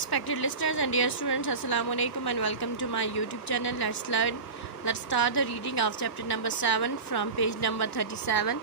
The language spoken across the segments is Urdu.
Respected listeners and dear students, Assalamu alaikum and welcome to my YouTube channel. Let's start the reading of chapter number 7 from page number 37.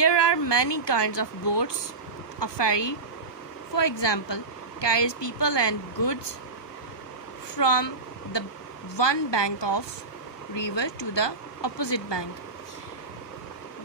There are many kinds of boats. A ferry, for example, carries people and goods from the one bank of river to the opposite bank.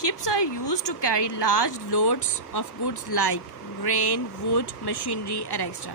Ships are used to carry large loads of goods like grain, wood, machinery and etc.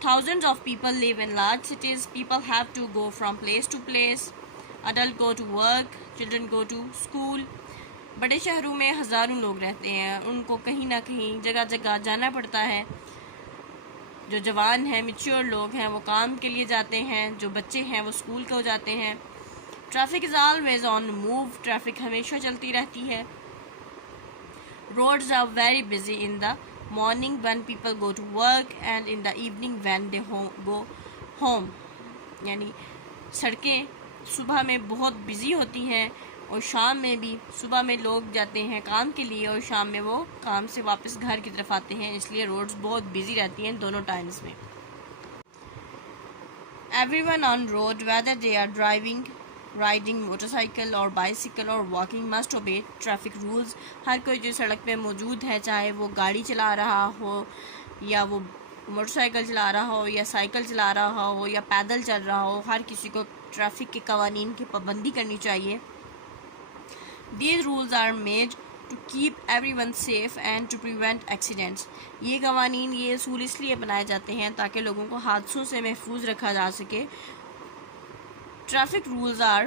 Thousands of people live in large cities. People have to go from place to place. Adults go to work. Children go to school. بڑے شہروں میں ہزاروں لوگ رہتے ہیں، ان کو کہیں نہ کہیں جگہ جگہ جانا پڑتا ہے. جو جوان ہیں، میچور لوگ ہیں، وہ کام کے لیے جاتے ہیں، جو بچے ہیں وہ اسکول کو جاتے ہیں. Traffic is always on move, traffic ہمیشہ چلتی رہتی ہے. Roads are very busy in the morning when people go to work and in the evening when they go home. یعنی سڑکیں صبح میں بہت بزی ہوتی ہیں اور شام میں بھی. صبح میں لوگ جاتے ہیں کام کے لیے اور شام میں وہ کام سے واپس گھر کی طرف آتے ہیں، اس لیے روڈز بہت بزی رہتی ہیں دونوں ٹائمز میں. Everyone on road, whether they are driving, riding motorcycle or bicycle or walking, must obey traffic rules. ہر کوئی جو سڑک پہ موجود ہے، چاہے وہ گاڑی چلا رہا ہو یا وہ موٹر سائیکل چلا رہا ہو یا سائیکل چلا رہا ہو یا پیدل چل رہا ہو، ہر کسی کو ٹریفک کے قوانین کی پابندی کرنی چاہیے. These rules are made to keep everyone safe and to prevent accidents. یہ قوانین، یہ اصول اس لیے بنائے جاتے ہیں تاکہ لوگوں کو حادثوں سے محفوظ رکھا جا سکے. Traffic rules are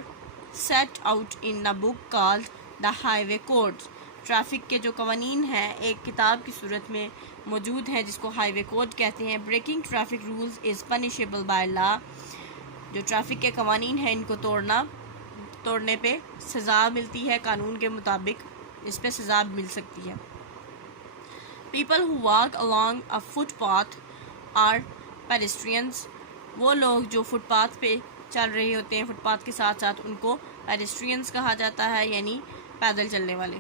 set out in a book called the Highway Codes. Traffic کے جو قوانین ہیں ایک کتاب کی صورت میں موجود ہیں جس کو ہائی وے کوڈ کہتے ہیں. Breaking traffic rules is punishable by law. جو ٹریفک کے قوانین ہیں ان کو توڑنے پہ سزا ملتی ہے، قانون کے مطابق اس پہ سزا مل سکتی ہے. People who walk along a footpath are pedestrians. وہ لوگ جو فٹ پاتھ پہ چل رہے ہوتے ہیں، فٹ پاتھ کے ساتھ ساتھ، ان کو pedestrians کہا جاتا ہے، یعنی پیدل چلنے والے.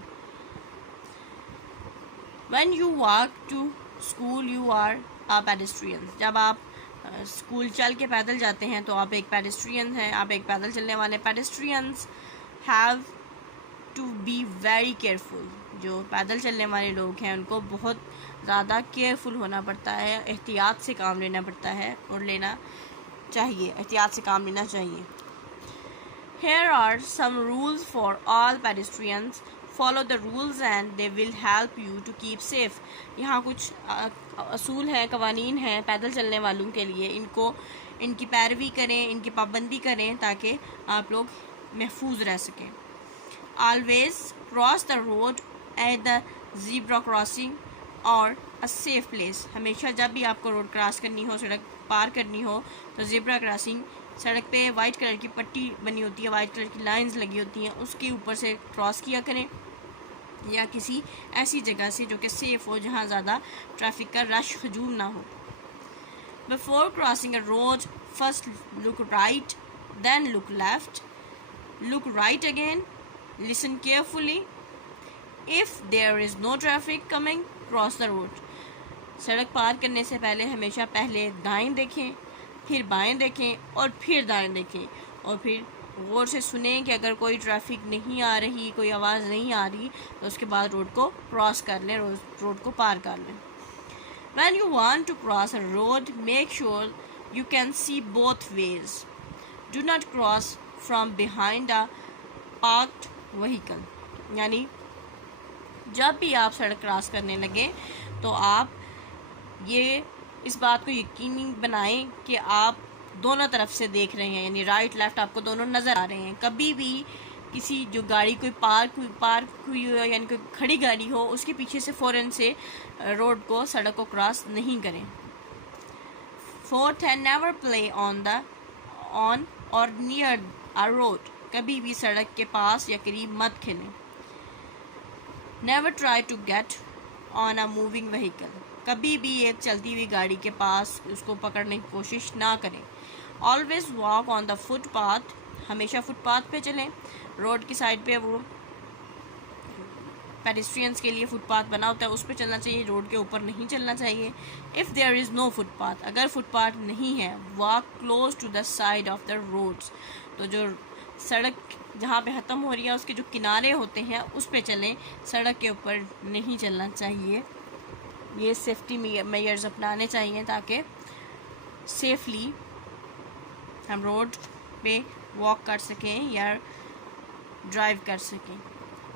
When you walk to school you are a pedestrian. جب آپ اسکول چل کے پیدل جاتے ہیں تو آپ ایک پیڈسٹرین ہیں، آپ ایک پیدل چلنے والے. Pedestrians have to be very careful. جو پیدل چلنے والے لوگ ہیں ان کو بہت زیادہ کیئرفل ہونا پڑتا ہے، احتیاط سے کام لینا پڑتا ہے اور لینا چاہیے، احتیاط سے کام لینا چاہیے. Here are some rules for all pedestrians. Follow the rules and they will help you to keep safe. یہاں کچھ اصول ہیں، قوانین ہیں پیدل چلنے والوں کے لیے، ان کی پیروی کریں، ان کی پابندی کریں تاکہ آپ لوگ محفوظ رہ سکیں. Always cross the road at the zebra crossing or a safe place. ہمیشہ جب بھی آپ کو روڈ کراس کرنی ہو، سڑک پار کرنی ہو تو زیبرا کراسنگ، سڑک پہ وائٹ کلر کی پٹی بنی ہوتی ہے، وائٹ کلر کی لائنز لگی ہوتی ہیں، اس کے اوپر سے کراس کیا کریں، یا کسی ایسی جگہ سے جو کہ سیف ہو جہاں زیادہ ٹریفک کا رش ہجوم نہ ہو. Before crossing a road, first look right, then look left, look right again, listen carefully. If there is no traffic coming, cross the road. سڑک پار کرنے سے پہلے پہلے دائیں دیکھیں، پھر بائیں دیکھیں اور پھر دائیں دیکھیں، اور پھر غور سے سنیں کہ اگر کوئی ٹریفک نہیں آ رہی، کوئی آواز نہیں آ رہی تو اس کے بعد روڈ کو کراس کر لیں، روڈ کو پار کر لیں. When you want to cross a road, make sure you can see both ways. Do not cross from behind a parked vehicle. یعنی جب بھی آپ سڑک کراس کرنے لگیں تو آپ یہ اس بات کو یقینی بنائیں کہ آپ دونوں طرف سے دیکھ رہے ہیں، یعنی رائٹ لیفٹ آپ کو دونوں نظر آ رہے ہیں. کبھی بھی کسی جو گاڑی کوئی پارک ہوئی ہو، یعنی کوئی کھڑی گاڑی ہو، اس کے پیچھے سے فوراً سے روڈ کو، سڑک کو کراس نہیں کریں. 4th, never play on or near a road. کبھی بھی سڑک کے پاس یا قریب مت کھیلیں. Never try to get on a moving vehicle. کبھی بھی ایک چلتی ہوئی گاڑی کے پاس اس کو پکڑنے کی کوشش نہ کریں. Always walk on the footpath. ہمیشہ فٹ پاتھ پہ چلیں. روڈ کی سائڈ پہ وہ پیڈسٹرینس کے لیے فٹ پاتھ بنا ہوتا ہے، اس پہ چلنا چاہیے، روڈ کے اوپر نہیں چلنا چاہیے. If there is no footpath, اگر فٹ پاتھ نہیں ہے، walk close to the side of the roads. تو جو سڑک جہاں پہ ختم ہو رہی ہے اس کے جو کنارے ہوتے ہیں اس پہ چلیں، سڑک کے اوپر نہیں چلنا چاہیے. یہ سیفٹی میئرز اپنانے چاہیے تاکہ سیفلی ہم روڈ پہ واک کر سکیں یا ڈرائیو کر سکیں.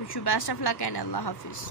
Wish you best of luck and اللہ حافظ.